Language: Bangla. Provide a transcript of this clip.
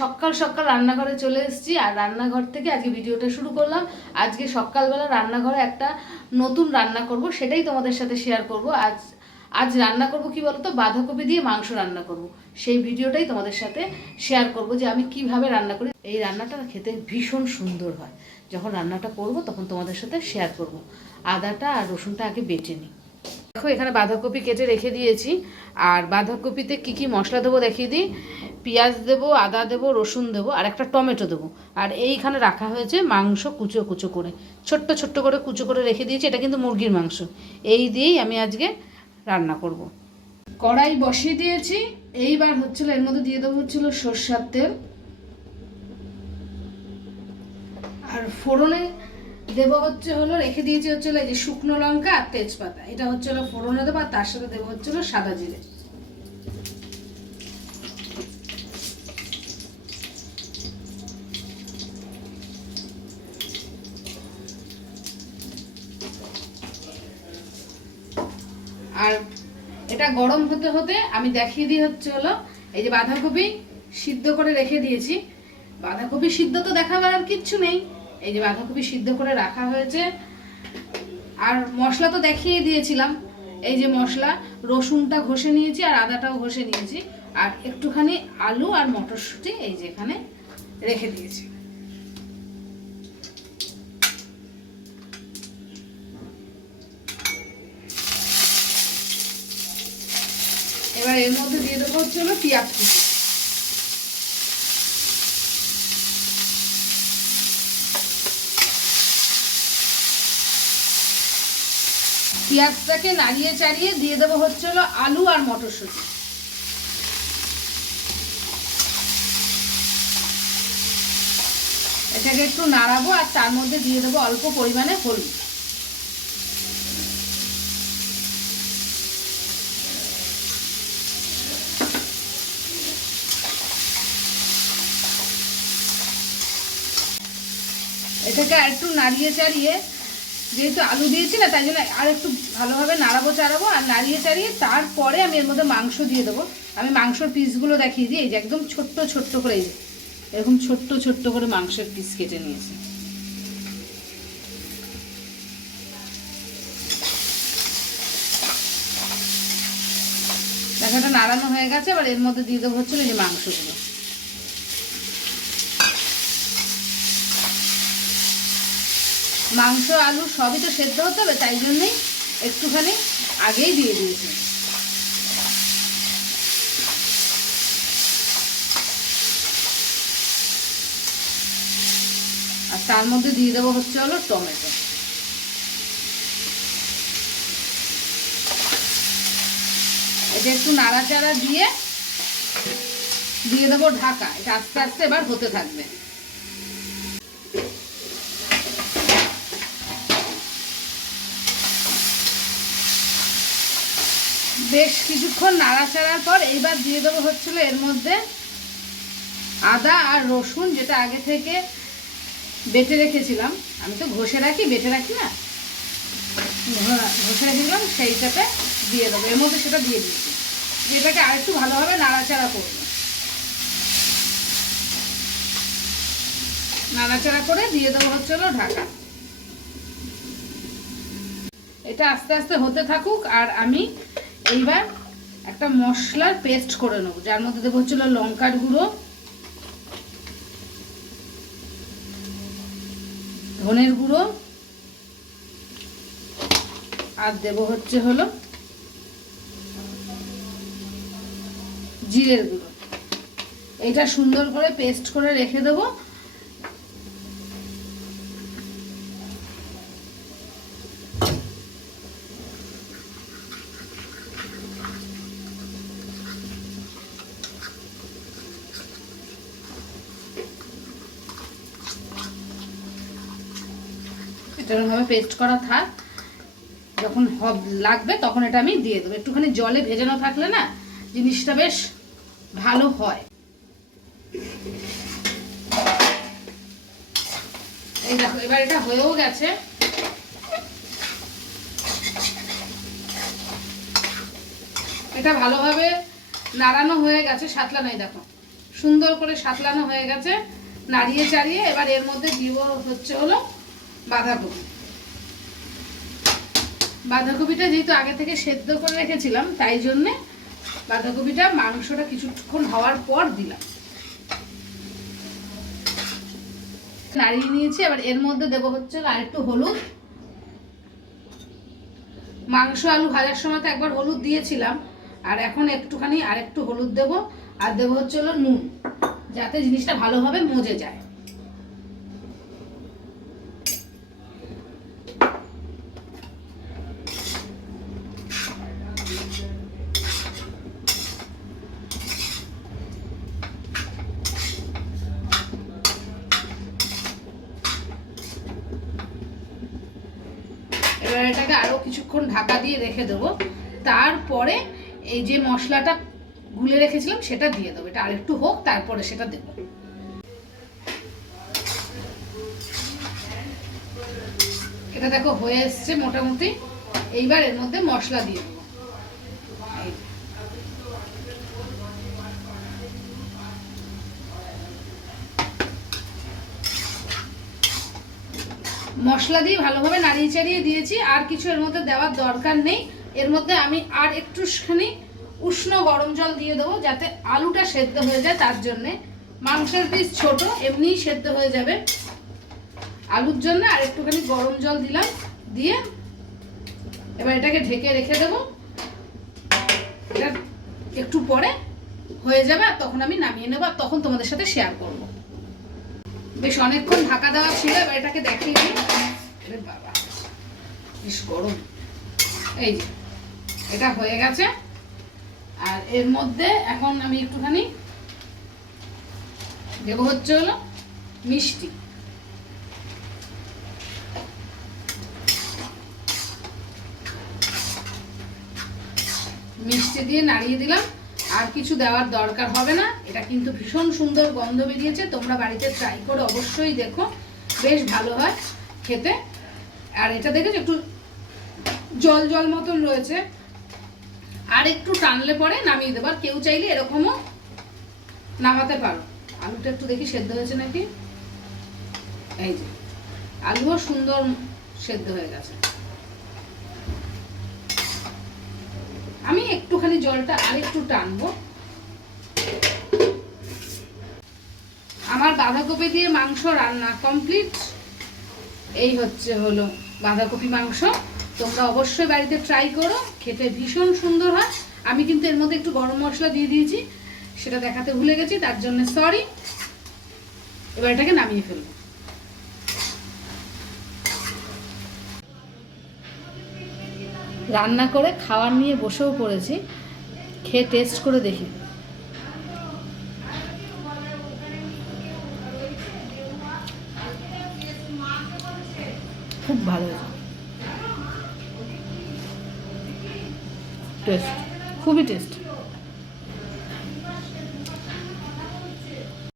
সকাল সকাল রান্নাঘরে চলে এসেছি আর রান্নাঘর থেকে আজকে ভিডিওটা শুরু করলাম। আজকে সকালবেলা রান্নাঘরে একটা নতুন রান্না করব, সেটাই তোমাদের সাথে শেয়ার করব। আজ রান্না করব কি বলতো, বাঁধাকপি দিয়ে মাংস রান্না করব। সেই ভিডিওটাই তোমাদের সাথে শেয়ার করব যে আমি কিভাবে রান্না করি। এই রান্নাটা খেতে ভীষণ সুন্দর হয়। যখন রান্নাটা করব তখন তোমাদের সাথে শেয়ার করব। আদাটা আর রসুনটা আগে বেটে নিই। দেখো এখানে বাঁধাকপি কেটে রেখে দিয়েছি। আর বাঁধাকপিতে কি কি মশলা দেবো দেখিয়ে দিই। পেঁয়াজ দেবো, আদা দেবো, রসুন দেবো আর একটা টমেটো দেবো। আর এইখানে রাখা হয়েছে মাংস কুচো কুচো করে, ছোট্ট ছোট্ট করে কুচো করে রেখে দিয়েছি। এটা কিন্তু মুরগির মাংস। এই দিয়েই আমি আজকে রান্না করব। কড়াই বসিয়ে দিয়েছি। এইবার হচ্ছিল এর মধ্যে দিয়ে দেবো হচ্ছিল সরষের তেল। আর ফোড়নে দেবো হলো রেখে দিয়েছি হচ্ছিল এই যে শুকনো লঙ্কা আর তেজপাতা। এটা হচ্ছিল ফোড়নে দেবো। আর তার সাথে দেবো হচ্ছিল সাদা জিরে। আর এটা গরম হতে হতে আমি দেখিয়ে দিই হলো এই যে বাঁধাকপি সিদ্ধ করে রেখে দিয়েছি। বাঁধাকপি সিদ্ধ তো দেখাবার আর কিচ্ছু নেই। এই যে বাঁধাকপি সিদ্ধ করে রাখা হয়েছে। আর মশলা তো দেখিয়ে দিয়েছিলাম। এই যে মশলা, রসুনটা ঘষে নিয়েছি আর আদাটাও ঘষে নিয়েছি। আর একটুখানি আলু আর মটরশুঁটি এই যে এখানে রেখে দিয়েছি। এবার এর মধ্যে দিয়ে দেবো হলো পেঁয়াজ কুচি। পেঁয়াজটাকে নাড়িয়ে চাড়িয়ে দিয়ে দেবো হলো আলু আর মটরশুঁটি। এটাকে একটু নাড়াবো আর তার মধ্যে দিয়ে দেবো অল্প পরিমাণে হলুদ। এটাকে আর একটু নাড়িয়ে চাড়িয়ে, যেহেতু আলু দিয়েছি না তাই জন্য আর একটু ভালোভাবে চাড়াবো আর নাড়িয়ে চাড়িয়ে তারপরে আমি এর মধ্যে মাংস দিয়ে দেবো। আমি মাংসর পিসগুলো দেখিয়ে দিই। এই যে একদম ছোট্ট ছোট্ট করে, এরকম ছোট্ট ছোট্ট করে মাংসের পিস কেটে নিয়েছি। দেখো এটা নাড়ানো হয়ে গেছে। এবার এর মধ্যে দিয়ে দেবো হচ্ছিল এই যে মাংসগুলো। মাংস আলু সবই তো সেদ্ধ হতে হবে, তাই জন্যই একটুখানি আগেই দিয়ে দিয়েছি। আর তার মধ্যে দিয়ে দেবো হলো টমেটো। এটা একটু নাড়াচাড়া দিয়ে দেবো ঢাকা। এটা আস্তে আস্তে এবার হতে থাকবে। বেশ কিছুক্ষণ নাড়াচাড়ার পর এইবার দিয়ে দেবো হচ্ছিল এর মধ্যে আদা আর রসুন, যেটা আগে থেকে বেটে রেখেছিলাম। আমি তো ঘষে রাখি, বেটে রাখি না, ঘষে রেখেছিলাম, সেইটাতে দিয়ে দেবো। এর মধ্যে সেটা দিয়ে দিয়েছি। যেটাকে আর একটু ভালোভাবে নাড়াচাড়া করবো। নাড়াচাড়া করে দিয়ে দেবো হচ্ছিল ঢাকা। এটা আস্তে আস্তে হতে থাকুক। আর আমি এইবার একটা মশলার পেস্ট করে নেবো, যার মধ্যে দেবো হচ্ছিল লঙ্কার গুঁড়ো, ধনের গুঁড়ো আর দেবো হলো জিরের গুঁড়ো। এটা সুন্দর করে পেস্ট করে রেখে দেবো। এরকমভাবে পেস্ট করা থাক। যখন লাগবে তখন এটা আমি দিয়ে দেবো। একটুখানি জলে ভেজানো থাকলে না জিনিসটা বেশ ভালো হয়। এই দেখো এবার এটা হয়েও গেছে। এটা ভালোভাবে নাড়ানো হয়ে গেছে, সাতলা নাই দেখো সুন্দর করে সাতলানো হয়ে গেছে, নাড়িয়ে চাড়িয়ে এবার এর মধ্যে দিব হচ্ছে হলো বাঁধাকপি। বাঁধাকপিটা যেহেতু আগে থেকে সেদ্ধ করে রেখেছিলাম, তাই জন্যে বাঁধাকপিটা মাংসটা কিছুক্ষণ হওয়ার পর দিলাম। নাড়িয়ে নিয়েছি, এবার এর মধ্যে দেবো হচ্ছে আর একটু হলুদ। মাংস আলু ভাজার সময় তো একবার হলুদ দিয়েছিলাম, আর এখন একটুখানি আর একটু হলুদ দেবো, আর দেবো হচ্ছে হলো নুন, যাতে জিনিসটা ভালোভাবে মজে যায়। এবার এটাকে আরো কিছুক্ষণ ঢাকা দিয়ে রেখে দেবো, তারপরে এই যে মশলাটা গুলে রেখেছিলাম সেটা দিয়ে দেবো। এটা আরেকটু হোক, তারপরে সেটা দেবো। এটা দেখো হয়ে এসছে মোটামুটি। এইবার এর মধ্যে মশলা দিয়ে দেবো। মশলা দিয়ে ভালোভাবে নাড়িয়ে চাড়িয়ে দিয়েছি, আর কিছু এর মধ্যে দেওয়ার দরকার নেই। এর মধ্যে আমি আর একটুখানি উষ্ণ গরম জল দিয়ে দেবো, যাতে আলুটা সেদ্ধ হয়ে যায়। তার জন্যে মাংসের পিস ছোট, এমনিই সেদ্ধ হয়ে যাবে। আলুর জন্য আর একটুখানি গরম জল দিলাম, দিয়ে এবার এটাকে ঢেকে রেখে দেবো। এটা একটু পরে হয়ে যাবে, আর তখন আমি নামিয়ে নেবো, আর তখন তোমাদের সাথে শেয়ার করব। বেশ অনেকক্ষণ ঢাকা দেওয়া ছিল, এবার এটাকে দেখিয়ে দিই। বাবা বেশ গরম। এই যে এটা হয়ে গেছে, আর এর মধ্যে এখন আমি একটুখানি দেবো হচ্ছে হলো মিষ্টি। মিষ্টি দিয়ে নাড়িয়ে দিলাম, আর কিছু দেওয়ার দরকার হবে না। এটা কিন্তু ভীষণ সুন্দর গন্ধ বেরিয়েছে, তোমরা বাড়িতে ট্রাই করে অবশ্যই দেখো, বেশ ভালো হয় খেতে। আর এটা দেখেছো একটু জল জল মতন রয়েছে, আর একটু টানলে পরে নামিয়ে দেবো। আর কেউ চাইলে এরকমও নামাতে পারো। আলুটা একটু দেখি সেদ্ধ হয়েছে নাকি। এই যে আলুও সুন্দর সেদ্ধ হয়ে গেছে। আমি একটুখানি জলটা আর একটু টানবো। আমার বাঁধাকপি দিয়ে মাংস রান্না কমপ্লিট। এই হচ্ছে হলো বাঁধাকপি মাংস। তোমরা অবশ্যই বাড়িতে ট্রাই করো, খেতে ভীষণ সুন্দর হয়। আমি কিন্তু এর মধ্যে একটু গরম মশলা দিয়ে দিয়েছি, সেটা দেখাতে ভুলে গেছি, তার জন্য সরি। এবার এটাকে নামিয়ে ফেলবো। রান্না করে খাবার নিয়ে বসেও পড়েছি, খেয়ে টেস্ট করে দেখি। খুব ভালো টেস্ট, খুবই টেস্ট।